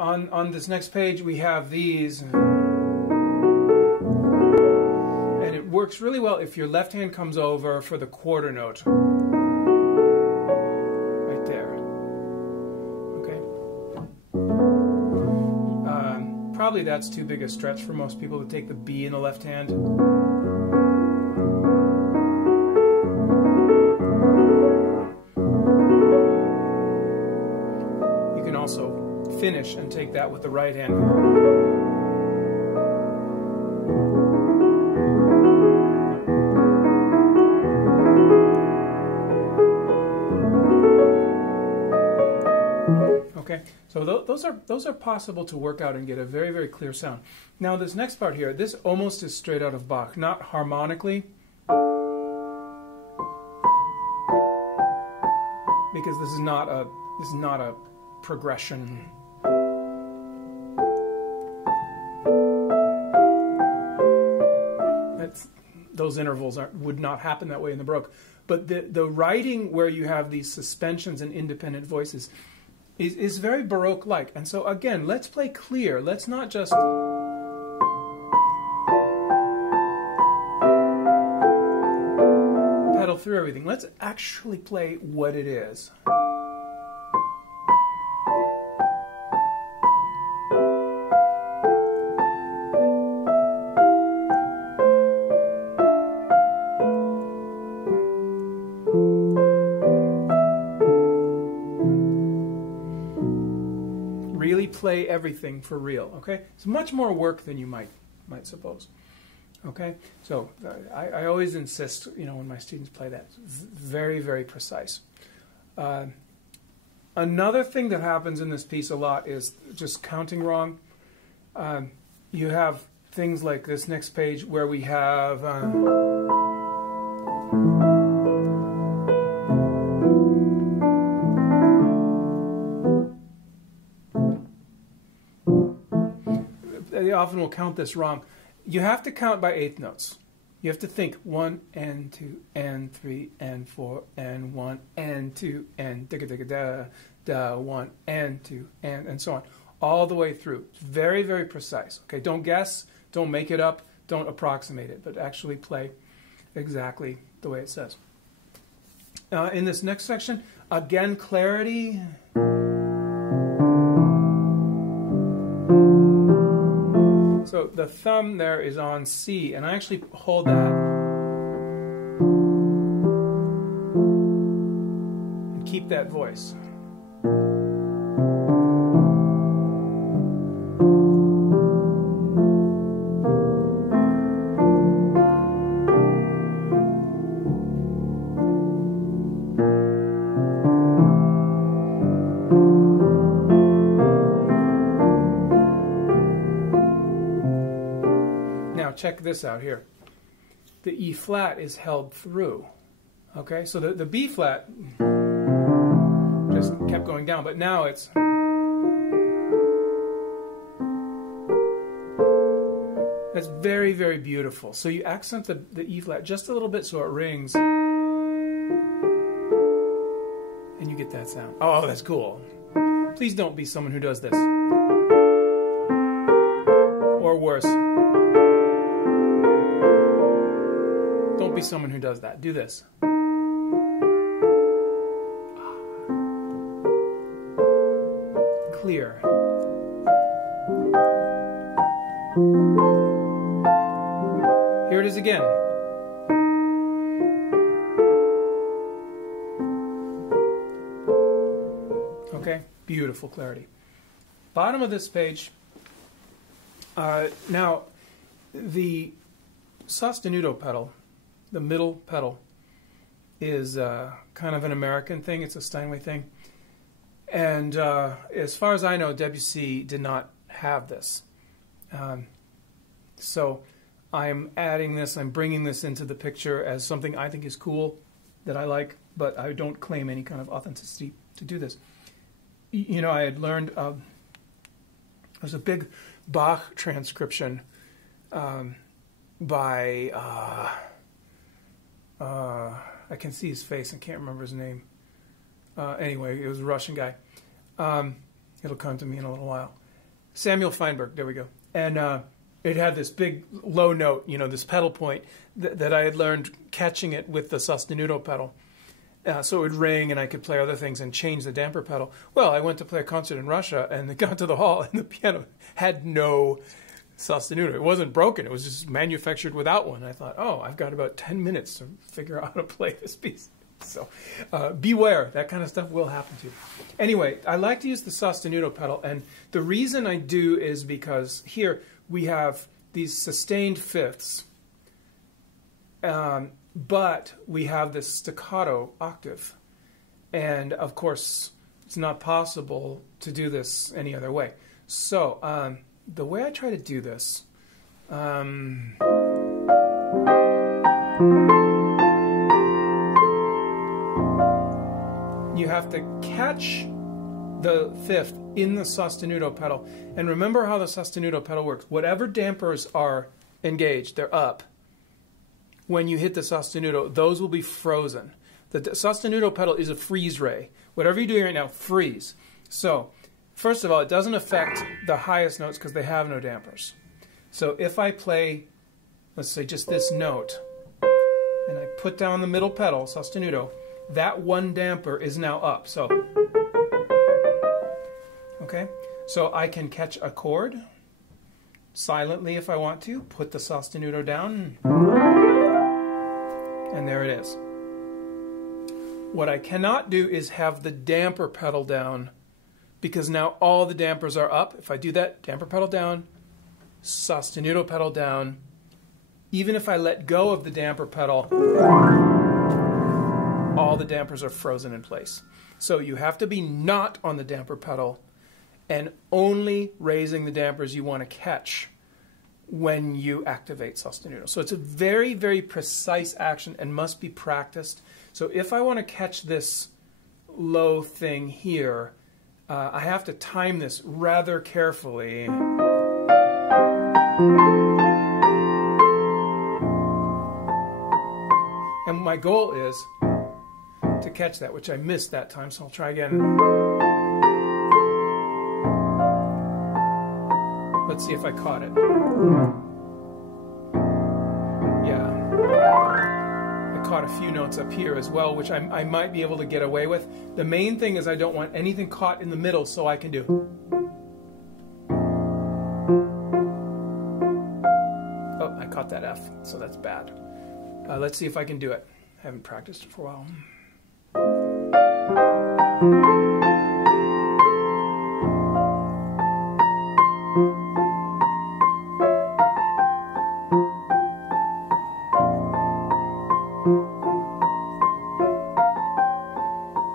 on this next page we have these, and it works really well if your left hand comes over for the quarter note. Right there. Okay. Probably that's too big a stretch for most people to take the B in the left hand. You can also finish and take that with the right hand. Okay, so those are possible to work out and get a very, very clear sound. Now this next part here, this almost is straight out of Bach, not harmonically, because this is not a progression. Those intervals would not happen that way in the Baroque. But the writing where you have these suspensions and independent voices is very Baroque-like. And so again, let's play clear. Let's not just pedal through everything. Let's actually play what it is. Really play everything for real, okay? It's much more work than you might suppose, okay? So I always insist, when my students play that, very, very precise. Another thing that happens in this piece a lot is just counting wrong. You have things like this next page where we have they often will count this wrong. You have to count by eighth notes. You have to think 1 and 2 and 3 and 4 and 1 and 2 and da da da da 1 and 2 and so on, all the way through. It's very, very precise. Okay, don't guess, don't make it up, don't approximate it, but actually play exactly the way it says. In this next section, again, clarity. So the thumb there is on C, and I actually hold that and keep that voice. Check this out here. The E flat is held through. Okay, so the B flat just kept going down, but now it's that's very, very beautiful. So you accent the E flat just a little bit so it rings, and you get that sound. Oh, that's cool. Please don't be someone who does this, or worse. Don't be someone who does that. Do this. Clear. Here it is again. Okay, beautiful clarity. Bottom of this page. Now, the sustanuto pedal, the middle pedal, is kind of an American thing. It's a Steinway thing. And as far as I know, Debussy did not have this. So I'm adding this, I'm bringing this into the picture as something I think is cool, that I like, but I don't claim any kind of authenticity to do this. I had learned, there's a big Bach transcription by... I can see his face. I can't remember his name. Anyway, it was a Russian guy. It'll come to me in a little while. Samuel Feinberg, there we go. And it had this big low note, you know, this pedal point that I had learned catching it with the sustanuto pedal. So it would ring and I could play other things and change the damper pedal. Well, I went to play a concert in Russia and got to the hall and the piano had no sustanuto. It wasn't broken. It was just manufactured without one. I thought, oh, I've got about 10 minutes to figure out how to play this piece. So beware, that kind of stuff will happen to you. Anyway, I like to use the sustanuto pedal, and the reason I do is because here we have these sustained fifths, but we have this staccato octave. And of course, it's not possible to do this any other way. So the way I try to do this, you have to catch the fifth in the sustanuto pedal. And remember how the sustanuto pedal works. Whatever dampers are engaged, they're up. When you hit the sustanuto, those will be frozen. The sustanuto pedal is a freeze ray. Whatever you're doing right now, freeze. So, first of all, it doesn't affect the highest notes because they have no dampers. So if I play, let's say just this note, and I put down the middle pedal, sustanuto, that one damper is now up. So, okay, so I can catch a chord silently if I want to, put the sustanuto down, and there it is. What I cannot do is have the damper pedal down, because now all the dampers are up. If I do that, damper pedal down, sustanuto pedal down, even if I let go of the damper pedal, all the dampers are frozen in place. So you have to be not on the damper pedal and only raising the dampers you want to catch when you activate sustanuto. So it's a very, very precise action and must be practiced. So if I want to catch this low thing here, I have to time this rather carefully. And my goal is to catch that, which I missed that time, so I'll try again. Let's see if I caught it. Yeah. I caught a few notes up here as well, which I might be able to get away with. The main thing is I don't want anything caught in the middle, so I can do. Oh, I caught that F, so that's bad. Let's see if I can do it. I haven't practiced it for a while.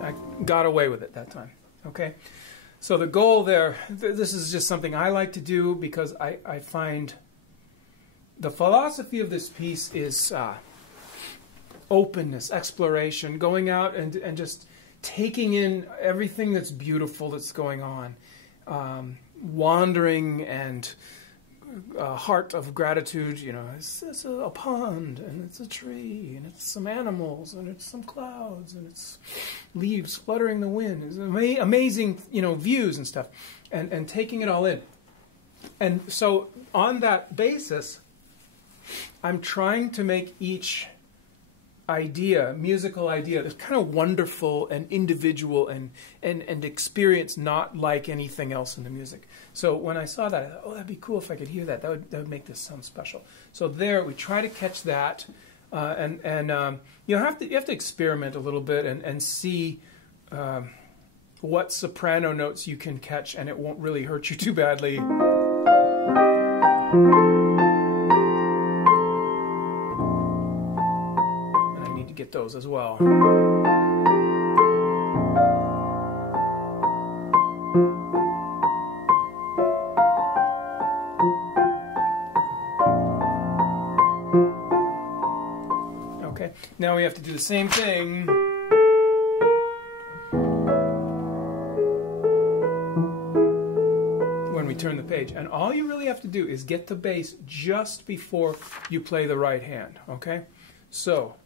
I got away with it that time. Okay? So the goal there, this is just something I like to do because I find the philosophy of this piece is openness, exploration, going out and just taking in everything that's beautiful that's going on, wandering and a heart of gratitude. You know, it's a pond, and it's a tree, and it's some animals, and it's some clouds, and it's leaves fluttering in the wind. It's amazing, you know, views and stuff, and taking it all in. And so on that basis, I'm trying to make each idea, musical idea, that's kind of wonderful and individual and experience not like anything else in the music. So when I saw that, I thought, oh, that'd be cool if I could hear that. That would make this sound special. So there, we try to catch that, and you have to experiment a little bit and see what soprano notes you can catch, and it won't really hurt you too badly. Get those as well. Okay, now we have to do the same thing. When we turn the page. And all you really have to do is get the bass just before you play the right hand. Okay? So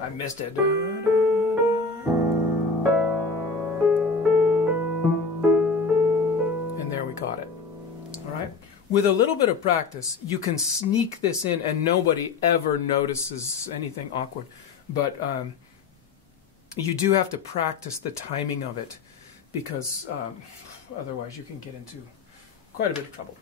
I missed it. All right? With a little bit of practice, you can sneak this in and nobody ever notices anything awkward. But you do have to practice the timing of it because otherwise you can get into quite a bit of trouble.